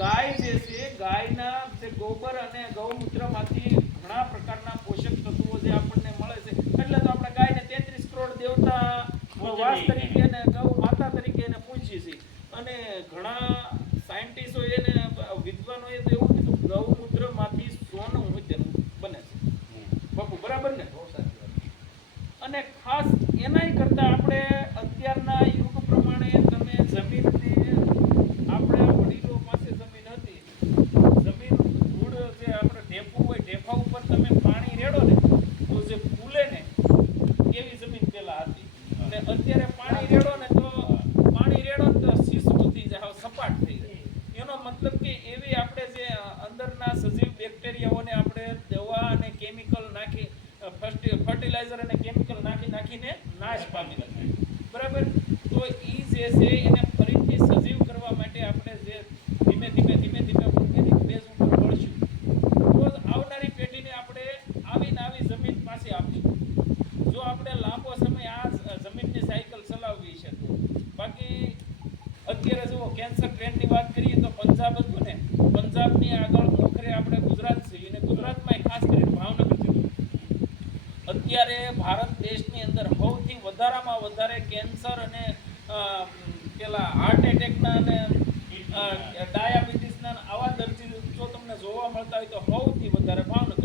ગાય જે છે ગાયના જે ગોબર અને ગૌમૂત્રમાંથી ઘણા પ્રકારના પોષક તત્વો જે આપણને મળે છે એટલે તો આપણે ગાયને 33 કરોડ દેવતા વાસ તરીકે અને ગૌ માતા તરીકે એને પૂજીએ છીએ અને ઘણા સાયન્ટિસ્ટો એને વિદ્વાનોએ તો એવું કીધું ગૌમૂત્રમાંથી સોનું હોય તેનું બને છે બાપુ બરાબર ને અને ખાસ એનાય કરતા આપણે અત્યારના યુગ પ્રમાણે તમે જમીનને આપણે વડીલો પાસે જમીન હતી જમીન ધૂળ જે આપણે ઢેફું હોય ઢેફા ઉપર તમે પાણી રેડો ને તો જે ફૂલે ને એવી જમીન પેલા હતી અને અત્યારે પાણી રેડો ને તો શીશું થઈ જાય સપાટ થઈ જાય એનો મતલબ કે એવી આપણે જે અંદરના સજીવ બેક્ટેરિયાઓને આપણે દવા અને કેમિકલ નાખી ફર્ટિલાઇઝર અને કેમિકલ નાખીને નાશ પામી નથી બરાબર તો ઈ જે છે એને ફરીથી સજીવ કરવા માટે આપણે જે ધીમે ધીમે ઓર્ગેનિક બેઝ ઉપર વળશું તો આવનારી પેઢીને આપણે આવી જમીન પાછી આપીશું જો આપણે લાંબો સમય આ જમીનની સાયકલ ચલાવવી છે તો બાકી અત્યારે જો કેન્સર ટ્રેન્ડની વાત કરીએ તો પંજાબ હતું ને પંજાબની આગળ મોખરે આપણે ગુજરાત છે અને ગુજરાતમાં ખાસ કરીને ભાવનગર જિલ્લો અત્યારે ભારત દેશની અંદર સૌથી વધારામાં વધારે કેન્સર અને પેલા હાર્ટ એટેકના અને ડાયાબિટીસના આવા દર્દી જો તમને જોવા મળતા હોય તો સૌથી વધારે ભાવનગર